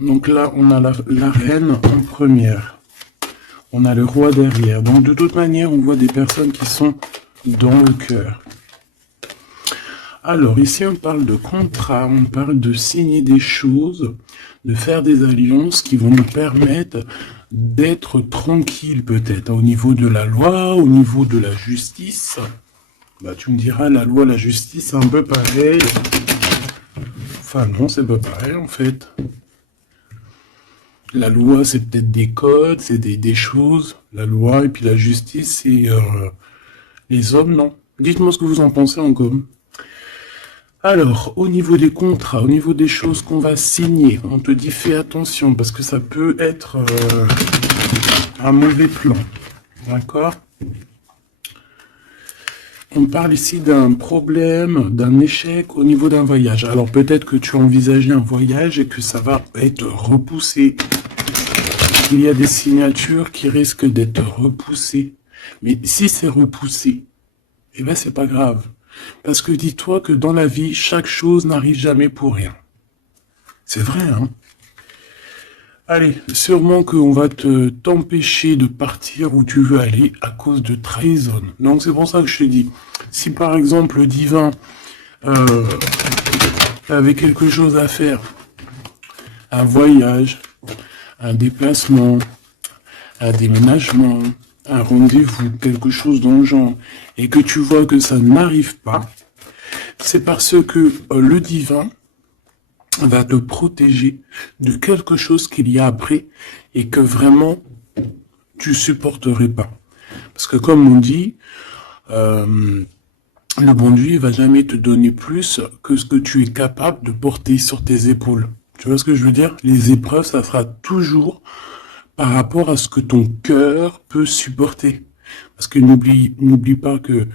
Donc là, on a la reine en première. On a le roi derrière. Donc de toute manière, on voit des personnes qui sont dans le cœur. Alors ici, on parle de contrat, on parle de signer des choses, de faire des alliances qui vont nous permettre d'être tranquille peut-être au niveau de la loi, au niveau de la justice. Bah tu me diras, la loi, la justice, c'est un peu pareil. Enfin non, c'est pas pareil en fait. La loi, c'est peut-être des codes, c'est des choses. La loi et puis la justice, c'est les hommes, non. Dites-moi ce que vous en pensez en com. Alors, au niveau des contrats, au niveau des choses qu'on va signer, on te dit fais attention parce que ça peut être un mauvais plan. D'accord? On parle ici d'un problème, d'un échec au niveau d'un voyage. Alors peut-être que tu as envisagé un voyage et que ça va être repoussé. Il y a des signatures qui risquent d'être repoussées. Mais si c'est repoussé, eh ben c'est pas grave. Parce que dis-toi que dans la vie, chaque chose n'arrive jamais pour rien. C'est vrai, hein? Allez, sûrement qu'on va t'empêcher de partir où tu veux aller à cause de trahison. Donc c'est pour ça que je te dis, si par exemple le divin avait quelque chose à faire, un voyage, un déplacement, un déménagement, un rendez-vous, quelque chose dans le genre, et que tu vois que ça n'arrive pas, c'est parce que le divin va te protéger de quelque chose qu'il y a après et que vraiment tu supporterais pas. Parce que comme on dit, le bon Dieu va jamais te donner plus que ce que tu es capable de porter sur tes épaules. Tu vois ce que je veux dire? Les épreuves, ça sera toujours par rapport à ce que ton cœur peut supporter. Parce que n'oublie pas que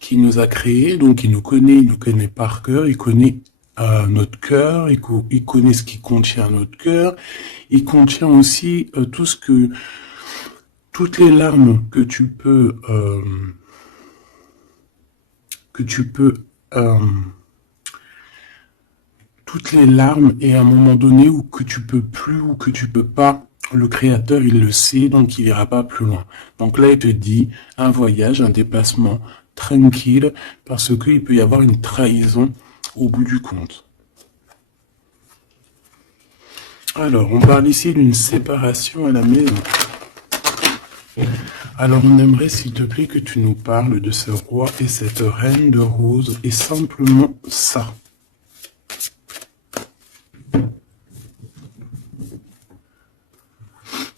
qui nous a créés, donc il nous connaît par cœur, il connaît notre cœur, il connaît ce qui contient notre cœur, il contient aussi toutes les larmes que tu peux, toutes les larmes et à un moment donné où que tu peux plus ou que tu peux pas. Le créateur, il le sait, donc il ira pas plus loin. Donc là, il te dit un voyage, un déplacement tranquille, parce qu'il peut y avoir une trahison au bout du compte. Alors, on parle ici d'une séparation à la maison. Alors, on aimerait, s'il te plaît, que tu nous parles de ce roi et cette reine de rose, et simplement ça.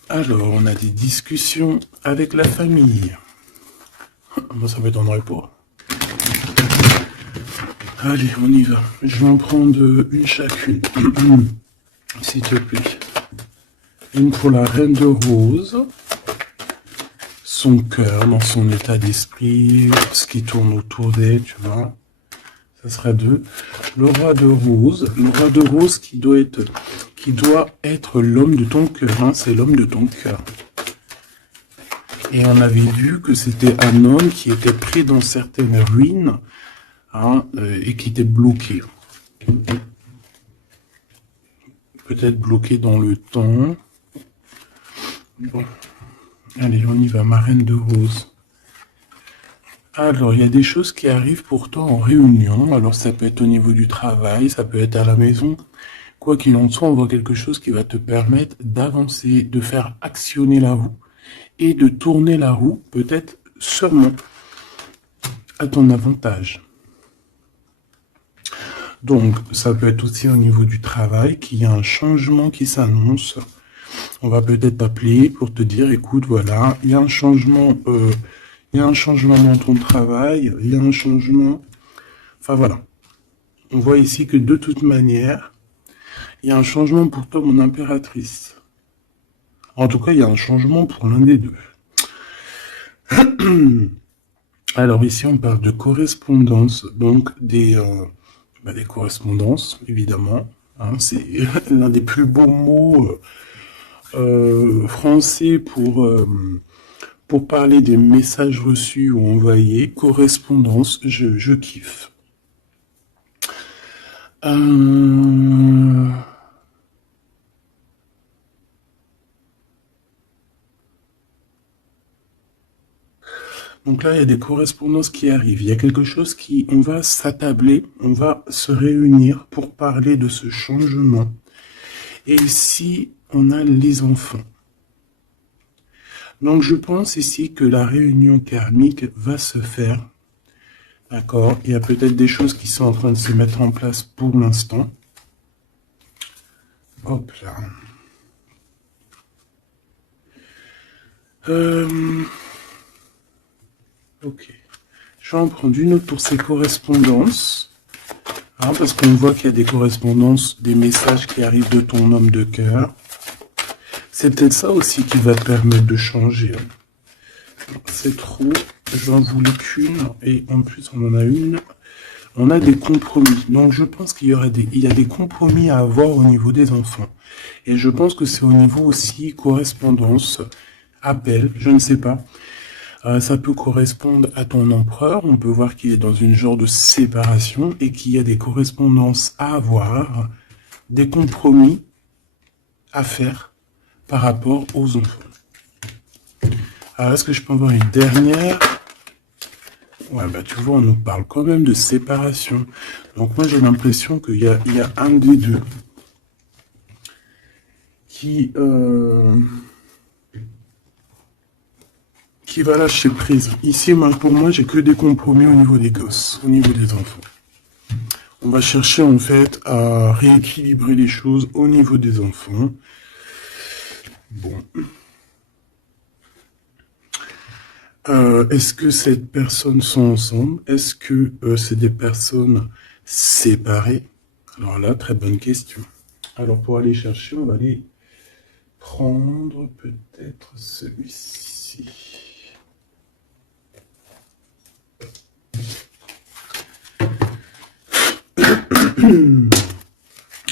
Alors, on a des discussions avec la famille. Moi, ça m'étonnerait pas. Allez, on y va. Je vais en prendre une chacune. S'il te plaît. Une pour la reine de rose. Son cœur, dans son état d'esprit, ce qui tourne autour d'elle, tu vois. Ça sera deux. Le roi de rose. Le roi de rose qui doit être l'homme de ton cœur. Hein, c'est l'homme de ton cœur. Et on avait vu que c'était un homme qui était pris dans certaines ruines, hein, et qui était bloqué. Peut-être bloqué dans le temps. Bon. Allez, on y va, ma reine de rose. Alors, il y a des choses qui arrivent pour toi en réunion. Alors, ça peut être au niveau du travail, ça peut être à la maison. Quoi qu'il en soit, on voit quelque chose qui va te permettre d'avancer, de faire actionner la roue et de tourner la roue, peut-être seulement à ton avantage. Donc, ça peut être aussi au niveau du travail qu'il y a un changement qui s'annonce. On va peut-être t'appeler pour te dire, écoute, voilà, il y a un changement dans ton travail, il y a un changement. Enfin voilà. On voit ici que de toute manière, il y a un changement pour toi, mon impératrice. En tout cas, il y a un changement pour l'un des deux. Alors ici, on parle de correspondance, donc des correspondances, évidemment. Hein, c'est l'un des plus beaux mots français pour parler des messages reçus ou envoyés. Correspondance, je kiffe. Donc là, il y a des correspondances qui arrivent. Il y a quelque chose qui... On va s'attabler, on va se réunir pour parler de ce changement. Et ici, on a les enfants. Donc je pense ici que la réunion karmique va se faire. D'accord? Il y a peut-être des choses qui sont en train de se mettre en place pour l'instant. Hop là. Ok. Je vais en prendre une autre pour ces correspondances. Hein, parce qu'on voit qu'il y a des correspondances, des messages qui arrivent de ton homme de cœur. C'est peut-être ça aussi qui va te permettre de changer. C'est trop. Je n'en voulais qu'une. Et en plus, on en a une. On a des compromis. Donc, je pense qu'il y a des compromis à avoir au niveau des enfants. Et je pense que c'est au niveau aussi correspondance, appel, je ne sais pas. Ça peut correspondre à ton empereur. On peut voir qu'il est dans une genre de séparation et qu'il y a des correspondances à avoir, des compromis à faire par rapport aux enfants. Alors, est-ce que je peux avoir une dernière? Ouais, bah tu vois, on nous parle quand même de séparation. Donc moi, j'ai l'impression qu'il y a un des deux qui va lâcher prise. Ici, pour moi, j'ai que des compromis au niveau des gosses, au niveau des enfants. On va chercher en fait à rééquilibrer les choses au niveau des enfants. Bon. Est-ce que ces personnes sont ensemble? Est-ce que c'est des personnes séparées? Alors là, très bonne question. Alors pour aller chercher, on va aller prendre peut-être celui-ci.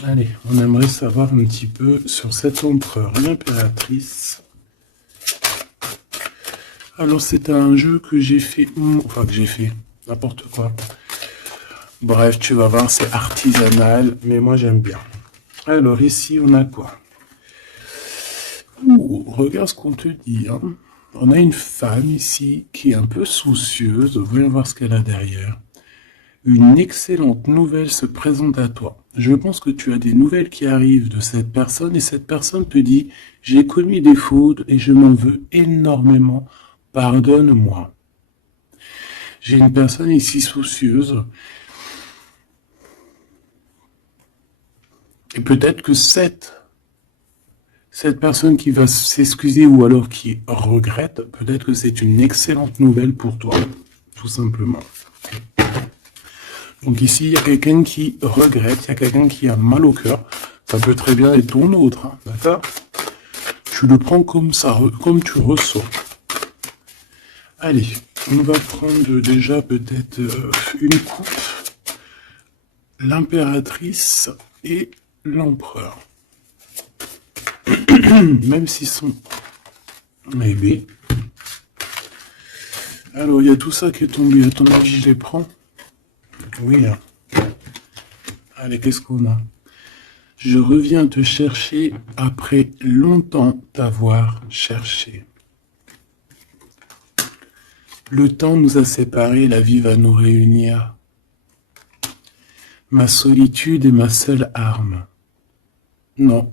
Allez, on aimerait savoir un petit peu sur cet empereur, l'impératrice. Alors c'est un jeu que j'ai fait, enfin que j'ai fait, n'importe quoi. Bref, tu vas voir, c'est artisanal, mais moi j'aime bien. Alors ici, on a quoi? Regarde ce qu'on te dit. Hein. On a une femme ici qui est un peu soucieuse. Voyons voir ce qu'elle a derrière. Une excellente nouvelle se présente à toi. Je pense que tu as des nouvelles qui arrivent de cette personne et cette personne te dit « J'ai commis des fautes et je m'en veux énormément. Pardonne-moi. » J'ai une personne ici soucieuse. Et peut-être que cette personne qui va s'excuser ou alors qui regrette, peut-être que c'est une excellente nouvelle pour toi, tout simplement. Donc ici, il y a quelqu'un qui regrette, il y a quelqu'un qui a mal au cœur. Ça peut très bien être ton autre, hein, d'accord? Tu le prends comme ça, comme tu ressens. Allez, on va prendre déjà peut-être une coupe. L'impératrice et l'empereur. Même s'ils sont... Mais oui. Alors, il y a tout ça qui est tombé. À ton avis, je les prends? Oui. Hein. Allez, qu'est-ce qu'on a? Je reviens te chercher après longtemps t'avoir cherché. Le temps nous a séparés, la vie va nous réunir. Ma solitude est ma seule arme. Non.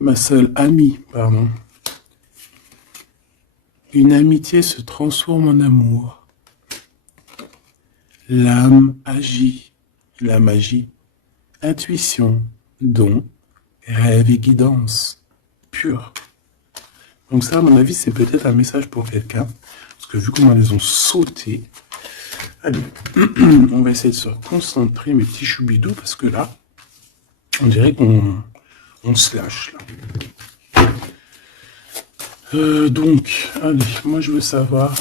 Ma seule amie, pardon. Une amitié se transforme en amour. L'âme agit, la magie, intuition, don, rêve et guidance, pure. Donc ça, à mon avis, c'est peut-être un message pour quelqu'un, parce que vu comment elles ont sauté, allez, on va essayer de se concentrer, mes petits choubidous, parce que là, on dirait qu'on se lâche, là. Donc, allez, moi je veux savoir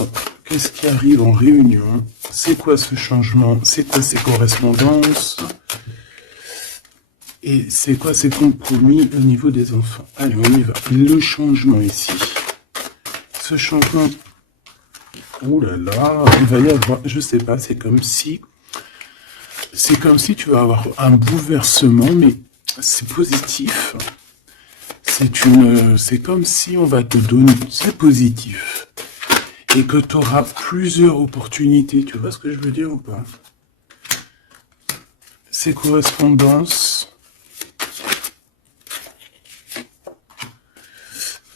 qu'est-ce qui arrive en réunion, c'est quoi ce changement, c'est quoi ces correspondances, et c'est quoi ces compromis au niveau des enfants. Allez, on y va. Le changement ici. Ce changement, oh là là, il va y avoir, je sais pas, c'est comme si tu vas avoir un bouleversement, mais c'est positif. C'est comme si on va te donner, c'est positif. et que tu auras plusieurs opportunités. Tu vois ce que je veux dire ou pas? Ces correspondances,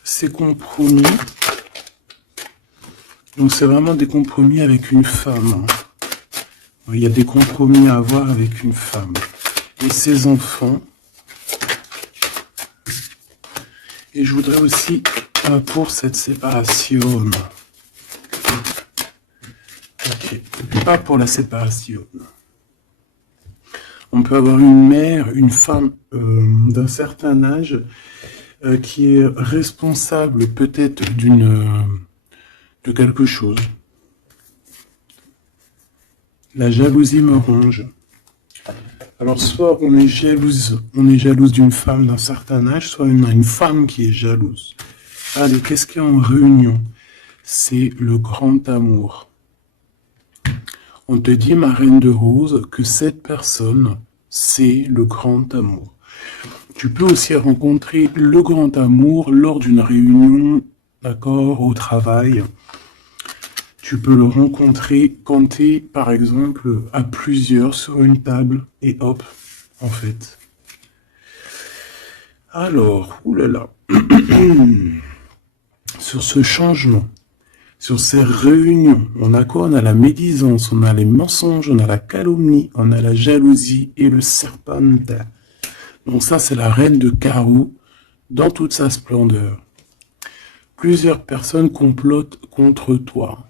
ces compromis, donc c'est vraiment des compromis avec une femme. Il y a des compromis à avoir avec une femme. Et ses enfants. Et je voudrais aussi, pour cette séparation, ok, pas pour la séparation. On peut avoir une mère, une femme d'un certain âge qui est responsable peut-être de quelque chose. La jalousie me ronge. Alors, soit on est jalouse d'une femme d'un certain âge, soit on a une femme qui est jalouse. Allez, qu'est-ce qu'il y a en réunion? C'est le grand amour. On te dit, ma reine de rose, que cette personne, c'est le grand amour. Tu peux aussi rencontrer le grand amour lors d'une réunion, d'accord, au travail. Tu peux le rencontrer quand tu es, par exemple, à plusieurs sur une table, et hop, en fait. Alors, oulala, sur ce changement, sur ces réunions, on a quoi? On a la médisance, on a les mensonges, on a la calomnie, on a la jalousie et le serpenta. Donc ça, c'est la reine de carreau dans toute sa splendeur. Plusieurs personnes complotent contre toi.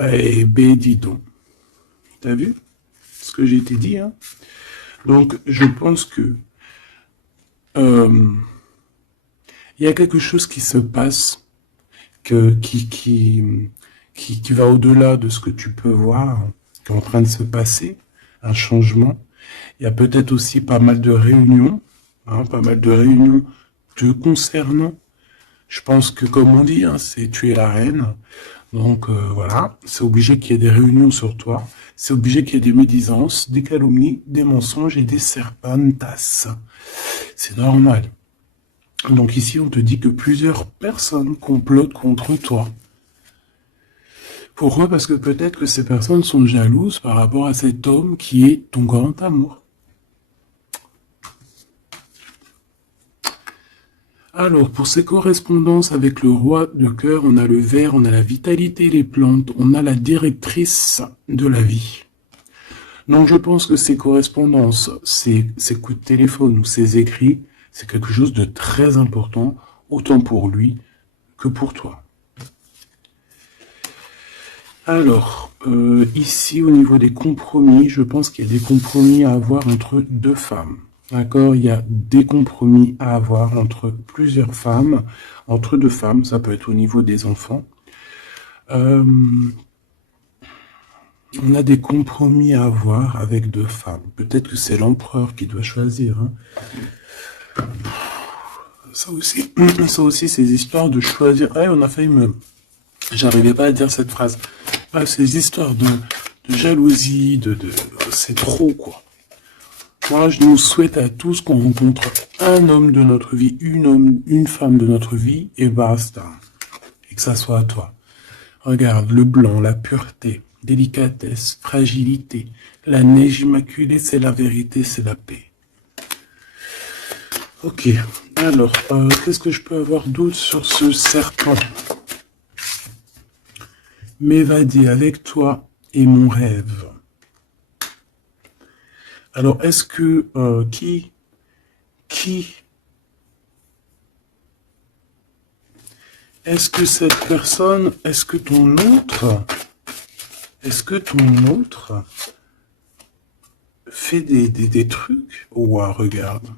Eh ben, dis donc. T'as vu ce que j'ai dit, hein? Donc, je pense que il y a quelque chose qui se passe qui va au-delà de ce que tu peux voir, qui est en train de se passer, un changement. Il y a peut-être aussi pas mal de réunions, pas mal de réunions te concernant. Je pense que, comme on dit, c'est tu es la reine. Donc voilà, c'est obligé qu'il y ait des réunions sur toi. C'est obligé qu'il y ait des médisances, des calomnies, des mensonges et des serpentas. C'est normal. Donc ici, on te dit que plusieurs personnes complotent contre toi. Pourquoi? Parce que peut-être que ces personnes sont jalouses par rapport à cet homme qui est ton grand amour. Alors, pour ces correspondances avec le roi de cœur, on a le ver, on a la vitalité, les plantes, on a la directrice de la vie. Donc, je pense que ces correspondances, ces coups de téléphone ou ces écrits, c'est quelque chose de très important, autant pour lui que pour toi. Alors, ici, au niveau des compromis, je pense qu'il y a des compromis à avoir entre deux femmes. D'accord, il y a des compromis à avoir entre plusieurs femmes, entre deux femmes, ça peut être au niveau des enfants. On a des compromis à avoir avec deux femmes. Peut-être que c'est l'empereur qui doit choisir. Ça aussi, ces histoires de choisir. Ah, on a failli me... J'arrivais pas à dire cette phrase. Ah, ces histoires de jalousie, c'est trop, quoi. Moi, je nous souhaite à tous qu'on rencontre un homme de notre vie, une femme de notre vie, et basta. Et que ça soit à toi. Regarde, le blanc, la pureté, délicatesse, fragilité. La neige immaculée, c'est la vérité, c'est la paix. Ok, alors, qu'est-ce que je peux avoir d'autre sur ce serpent? M'évader avec toi est mon rêve. Alors, est-ce que est-ce que cette personne, est-ce que ton autre fait des trucs? Ouah, regarde.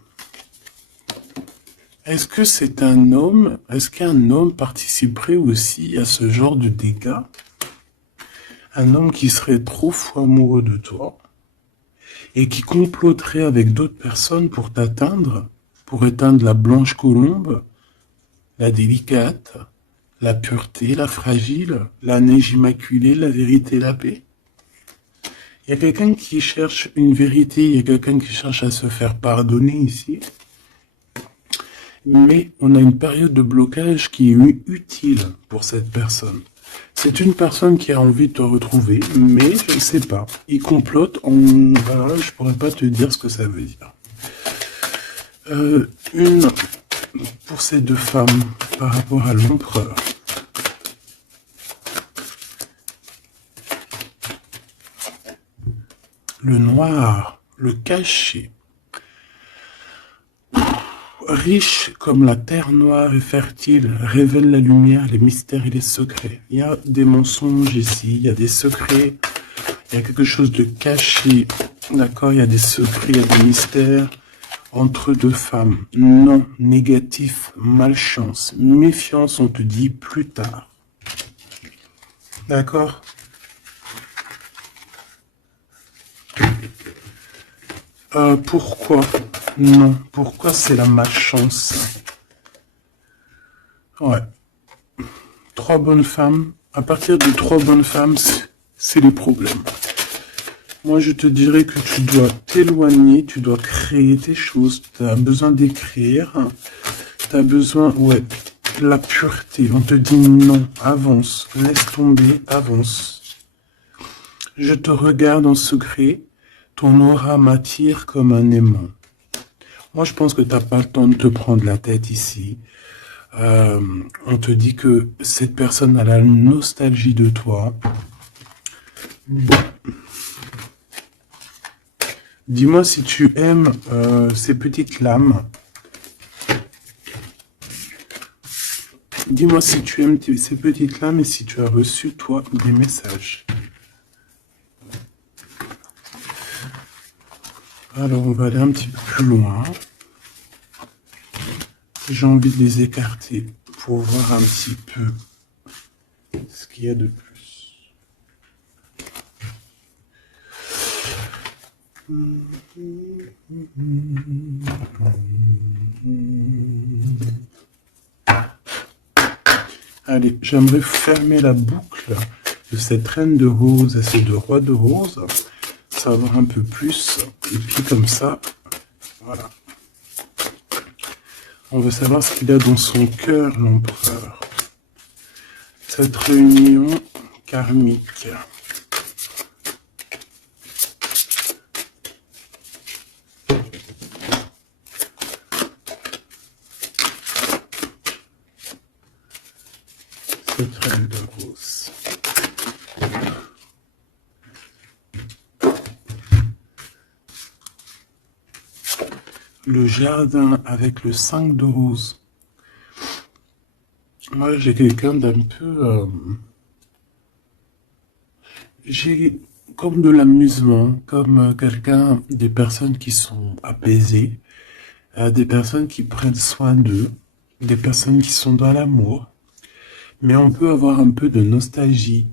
Est-ce que c'est un homme? Est-ce qu'un homme participerait aussi à ce genre de dégâts? Un homme qui serait trop fou amoureux de toi et qui comploterait avec d'autres personnes pour t'atteindre, pour éteindre la blanche colombe, la délicate, la pureté, la fragile, la neige immaculée, la vérité, la paix. Il y a quelqu'un qui cherche une vérité, il y a quelqu'un qui cherche à se faire pardonner ici. mais on a une période de blocage qui est utile pour cette personne. C'est une personne qui a envie de te retrouver, mais je ne sais pas. Il complote, alors là, je pourrais pas te dire ce que ça veut dire. Une pour ces deux femmes par rapport à l'empereur. Le noir, le caché. Riche comme la terre noire et fertile, révèle la lumière, les mystères et les secrets. Il y a des mensonges ici, il y a des secrets, il y a quelque chose de caché, d'accord? Il y a des secrets, il y a des mystères entre deux femmes. Non, négatif, malchance, méfiance, on te dit plus tard. D'accord? Pourquoi? Non, pourquoi c'est la malchance? Ouais. Trois bonnes femmes. À partir de trois bonnes femmes, c'est les problèmes. Moi, je te dirais que tu dois t'éloigner, tu dois créer tes choses. Tu as besoin d'écrire. Tu as besoin, ouais, la pureté. On te dit non, avance, laisse tomber, avance. Je te regarde en secret. Ton aura m'attire comme un aimant. Moi, je pense que tu n'as pas le temps de te prendre la tête ici. On te dit que cette personne a la nostalgie de toi. Bon. Dis-moi si tu aimes ces petites lames. Dis-moi si tu aimes ces petites lames et si tu as reçu, toi, des messages. Alors, on va aller un petit peu plus loin. J'ai envie de les écarter pour voir un petit peu ce qu'il y a de plus. Allez, j'aimerais fermer la boucle de cette reine de rose à ces deux rois de rose. Savoir un peu plus, et puis comme ça, voilà. On veut savoir ce qu'il a dans son cœur, l'empereur. Cette réunion karmique. Cette reine de rose. Le jardin avec le 5 de rose. Moi, j'ai quelqu'un d'un peu... j'ai comme de l'amusement, comme quelqu'un, des personnes qui sont apaisées, des personnes qui prennent soin d'eux, des personnes qui sont dans l'amour. Mais on peut avoir un peu de nostalgie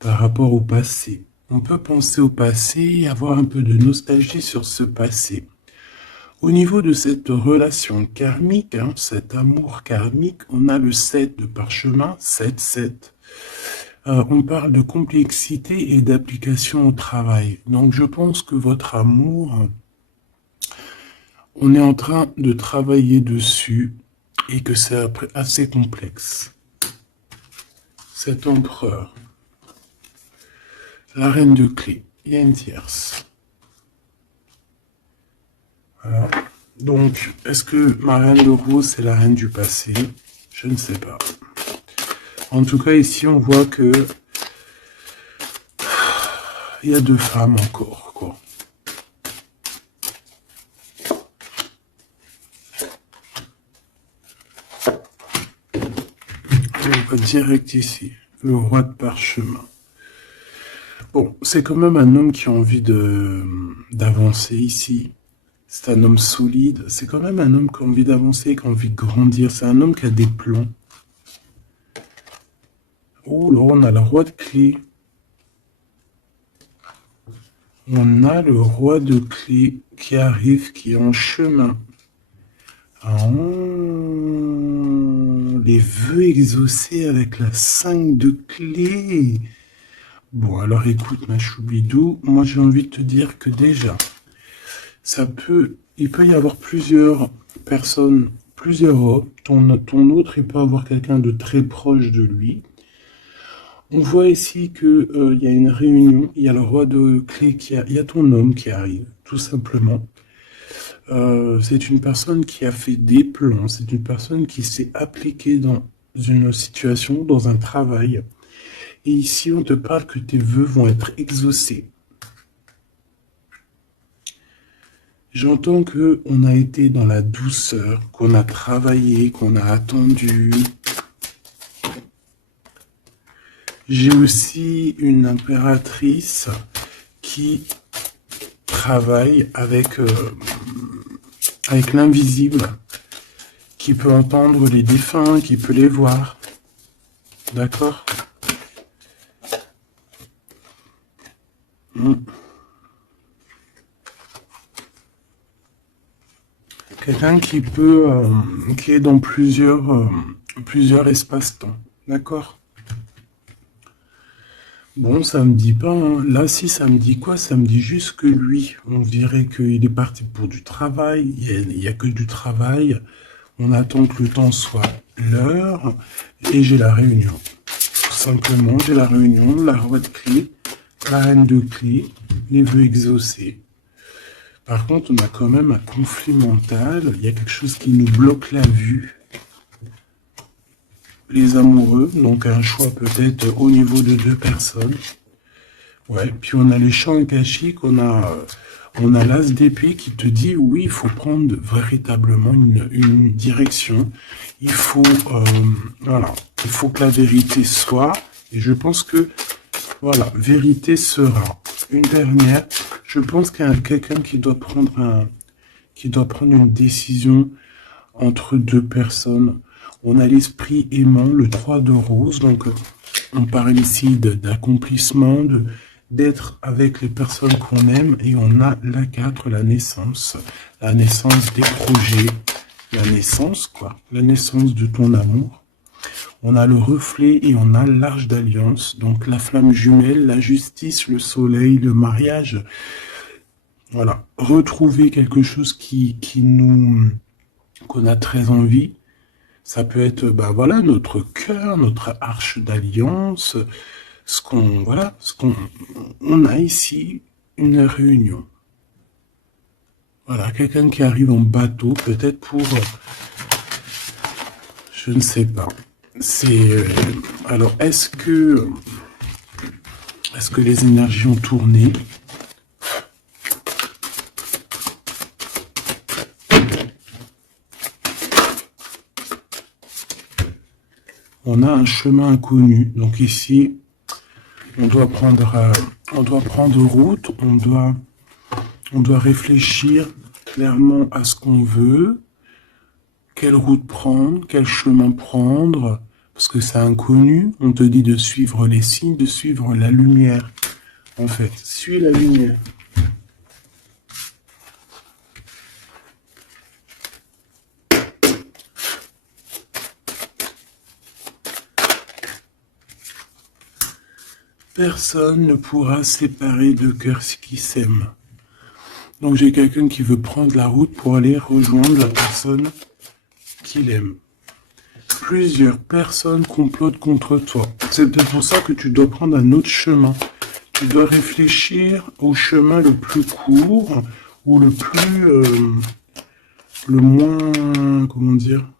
par rapport au passé. On peut penser au passé et avoir un peu de nostalgie sur ce passé. Au niveau de cette relation karmique, cet amour karmique, on a le 7 de parchemin, 7-7. On parle de complexité et d'application au travail. Donc je pense que votre amour, on est en train de travailler dessus et que c'est assez complexe. Cet empereur, la reine de clés, il y a une tierce. Voilà. Donc, est-ce que ma reine de rose, c'est la reine du passé? Je ne sais pas. En tout cas, ici, on voit que il y a deux femmes encore, quoi. On va direct ici, le roi de parchemin. Bon, c'est quand même un homme qui a envie d'avancer ici. C'est un homme solide. C'est quand même un homme qui a envie d'avancer, qui a envie de grandir. C'est un homme qui a des plans. Oh là, on a le roi de clés. On a le roi de clés qui arrive, qui est en chemin. Oh, les vœux exaucés avec la 5 de clés. Bon, alors écoute, ma choubidou, moi j'ai envie de te dire que déjà, il peut y avoir plusieurs personnes plusieurs hommes. Ton autre, il peut avoir quelqu'un de très proche de lui. On voit ici que il y a une réunion, il y a le roi de clé il y a ton homme qui arrive, tout simplement. C'est une personne qui a fait des plans, c'est une personne qui s'est appliquée dans une situation, dans un travail. Et ici, on te parle que tes vœux vont être exaucés. J'entends que on a été dans la douceur, qu'on a travaillé, qu'on a attendu. J'ai aussi une impératrice qui travaille avec l'invisible, qui peut entendre les défunts, qui peut les voir. D'accord? Quelqu'un qui peut, qui est dans plusieurs espaces-temps. D'accord? Bon, ça me dit pas, hein. Là, si, ça me dit quoi? Ça me dit juste que lui, on dirait qu'il est parti pour du travail, il y a que du travail. On attend que le temps soit l'heure, et j'ai la réunion. Tout simplement, j'ai la réunion, la roi de clé, la reine de clé, les vœux exaucés. Par contre, on a quand même un conflit mental, il y a quelque chose qui nous bloque la vue. Les amoureux, donc un choix peut-être au niveau de 2 personnes. Ouais, puis on a les champs akashiques, on a l'as d'épée qui te dit oui, il faut prendre véritablement une direction. Il faut, voilà, il faut que la vérité soit, et je pense que, voilà, vérité sera. Une dernière, je pense qu'il y a quelqu'un qui doit prendre une décision entre 2 personnes. On a l'esprit aimant, le 3 de rose, donc on parle ici d'accomplissement, d'être avec les personnes qu'on aime, et on a la 4, la naissance des projets, la naissance, quoi, la naissance de ton amour. On a le reflet et on a l'arche d'alliance, donc la flamme jumelle, la justice, le soleil, le mariage. Voilà, retrouver quelque chose qu'on a très envie. Ça peut être, bah voilà, notre cœur, notre arche d'alliance, on a ici une réunion. Voilà, quelqu'un qui arrive en bateau, peut-être pour, je ne sais pas. Alors, est-ce que les énergies ont tourné? On a un chemin inconnu. Donc ici, on doit prendre route, on doit réfléchir clairement à ce qu'on veut, quelle route prendre, quel chemin prendre, parce que c'est inconnu. On te dit de suivre les signes, de suivre la lumière. En fait, suis la lumière. Personne ne pourra séparer deux cœurs qui s'aiment. Donc j'ai quelqu'un qui veut prendre la route pour aller rejoindre la personne qu'il aime. Plusieurs personnes complotent contre toi. C'est peut-être pour ça que tu dois prendre un autre chemin. Tu dois réfléchir au chemin le plus court ou le moins, comment dire,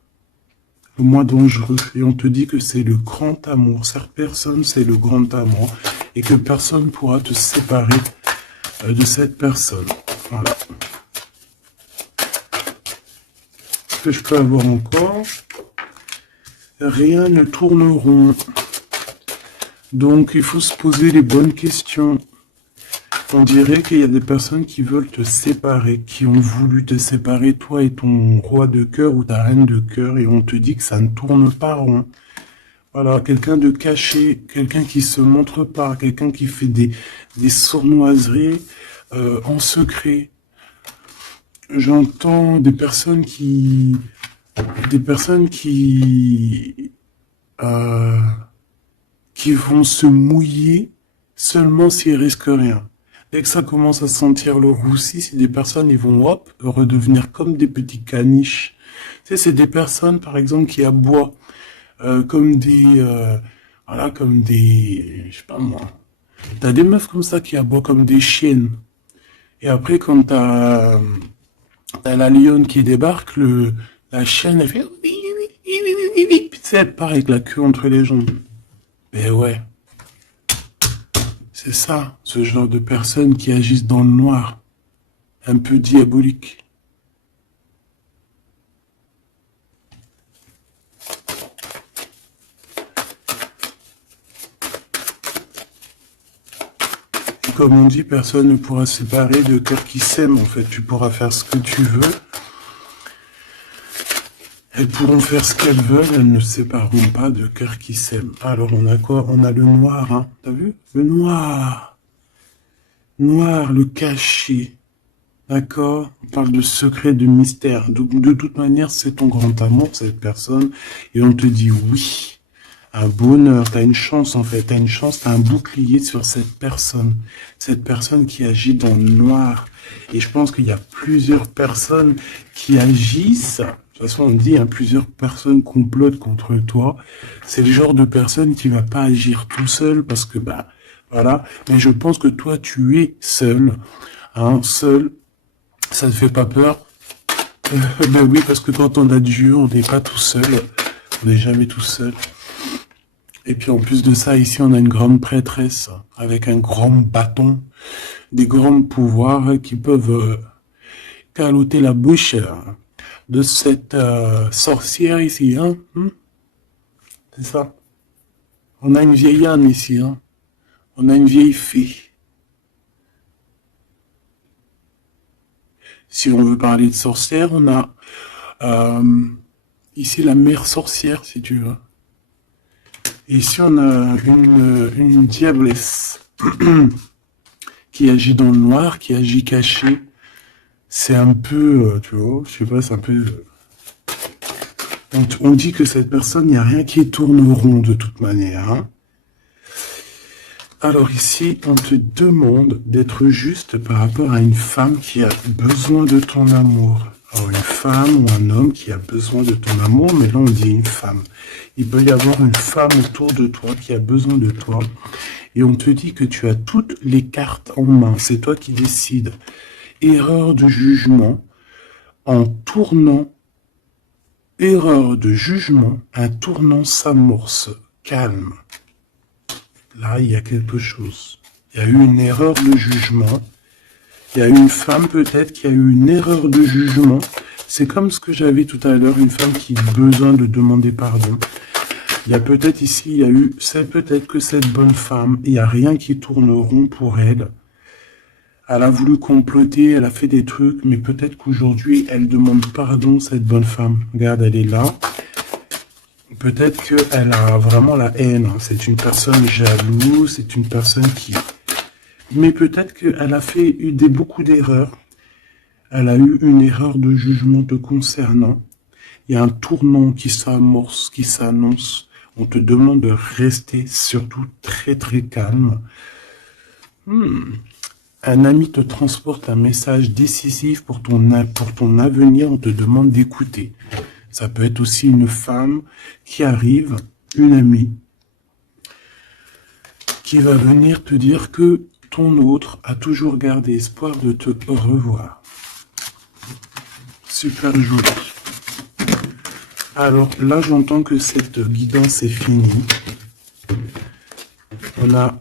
le moins dangereux. Et on te dit que c'est le grand amour. Cette personne, c'est le grand amour. Et que personne ne pourra te séparer de cette personne. Voilà. Ce que je peux avoir encore, rien ne tourne rond. Donc il faut se poser les bonnes questions. On dirait qu'il y a des personnes qui veulent te séparer, qui ont voulu te séparer, toi et ton roi de cœur ou ta reine de cœur, et on te dit que ça ne tourne pas rond. Voilà, quelqu'un de caché, quelqu'un qui se montre pas, quelqu'un qui fait des sournoiseries en secret. J'entends des personnes qui vont se mouiller seulement s'ils risquent rien. Dès que ça commence à sentir le roussi, c'est des personnes, ils vont, hop, redevenir comme des petits caniches. Tu sais, c'est des personnes, par exemple, qui aboient comme voilà, comme des, je sais pas moi. T'as des meufs comme ça qui aboient comme des chiennes. Et après, quand t'as la lionne qui débarque, la chienne, elle fait, puis tu sais, elle part avec la queue entre les jambes. Ben ouais, c'est ça, ce genre de personnes qui agissent dans le noir, un peu diabolique. Comme on dit, personne ne pourra se séparer de cœurs qui s'aiment. En fait, tu pourras faire ce que tu veux. Elles pourront faire ce qu'elles veulent, elles ne se sépareront pas de cœurs qui s'aiment. Alors, on a quoi? On a le noir, hein. T'as vu? Le noir. Noir, le caché. D'accord? On parle de secret, de mystère. Donc, de toute manière, c'est ton grand amour, cette personne. Et on te dit oui. Un bonheur, t'as une chance en fait, t'as une chance, t'as un bouclier sur cette personne qui agit dans le noir. Et je pense qu'il y a plusieurs personnes qui agissent, de toute façon on dit, hein, plusieurs personnes complotent contre toi. C'est le genre de personne qui va pas agir tout seul parce que, bah, voilà. Mais je pense que toi tu es seul, hein, seul, ça te fait pas peur? Ben oui, parce que quand on a Dieu, on n'est pas tout seul, on n'est jamais tout seul. Et puis en plus de ça, ici on a une grande prêtresse avec un grand bâton, des grands pouvoirs qui peuvent caloter la bouche de cette sorcière ici. Hein, c'est ça. On a une vieille âne ici. Hein. On a une vieille fée. Si on veut parler de sorcière, on a ici la mère sorcière, si tu veux. Et ici, on a une diablesse qui agit dans le noir, qui agit caché. C'est un peu, tu vois, je sais pas, c'est un peu... On dit que cette personne, il n'y a rien qui tourne rond de toute manière. Hein. Alors ici, on te demande d'être juste par rapport à une femme qui a besoin de ton amour. Alors une femme ou un homme qui a besoin de ton amour, mais là on dit une femme. Il peut y avoir une femme autour de toi qui a besoin de toi. Et on te dit que tu as toutes les cartes en main. C'est toi qui décides. Erreur de jugement en tournant. Erreur de jugement, un tournant s'amorce. Calme. Là, il y a quelque chose. Il y a eu une erreur de jugement. Il y a une femme peut-être qui a eu une erreur de jugement. C'est comme ce que j'avais tout à l'heure, une femme qui a besoin de demander pardon. Il y a peut-être ici, il y a eu, c'est peut-être que cette bonne femme, il n'y a rien qui tourne rond pour elle. Elle a voulu comploter, elle a fait des trucs, mais peut-être qu'aujourd'hui, elle demande pardon, cette bonne femme. Regarde, elle est là. Peut-être qu'elle a vraiment la haine. C'est une personne jalouse, c'est une personne qui... Mais peut-être qu'elle a fait beaucoup d'erreurs. Elle a eu une erreur de jugement te concernant. Il y a un tournant qui s'amorce, qui s'annonce. On te demande de rester surtout très très calme. Un ami te transporte un message décisif pour ton avenir. On te demande d'écouter. Ça peut être aussi une femme qui arrive, une amie, qui va venir te dire que ton autre a toujours gardé espoir de te revoir. Super joli. Alors là, j'entends que cette guidance est finie. On a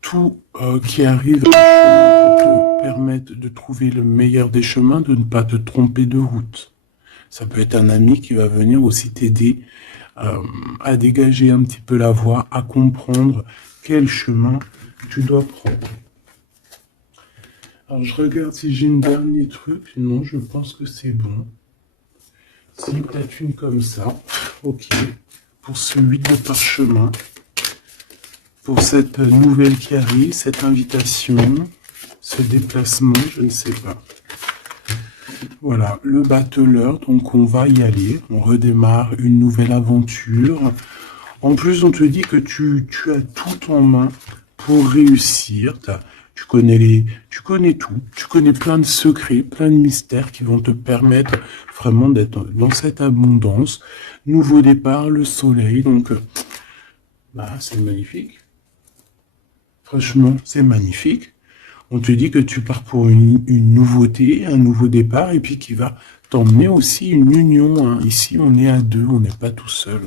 tout qui arrive pour te permettre de trouver le meilleur des chemins, de ne pas te tromper de route. Ça peut être un ami qui va venir aussi t'aider à dégager un petit peu la voie, à comprendre quel chemin tu dois prendre. Alors je regarde si j'ai une dernier truc. Non, je pense que c'est bon. Si, peut-être une comme ça. Ok. Pour ce 8 de parchemin. Pour cette nouvelle qui arrive, cette invitation, ce déplacement, je ne sais pas. Voilà, le battleur, donc on va y aller. On redémarre une nouvelle aventure. En plus, on te dit que tu as tout en main pour réussir. tu connais tout, tu connais plein de secrets, plein de mystères qui vont te permettre vraiment d'être dans cette abondance. Nouveau départ, le soleil, donc c'est magnifique. Franchement, c'est magnifique. On te dit que tu pars pour une nouveauté, un nouveau départ, et puis qui va t'emmener aussi une union, hein. Ici, on est à deux, on n'est pas tout seul.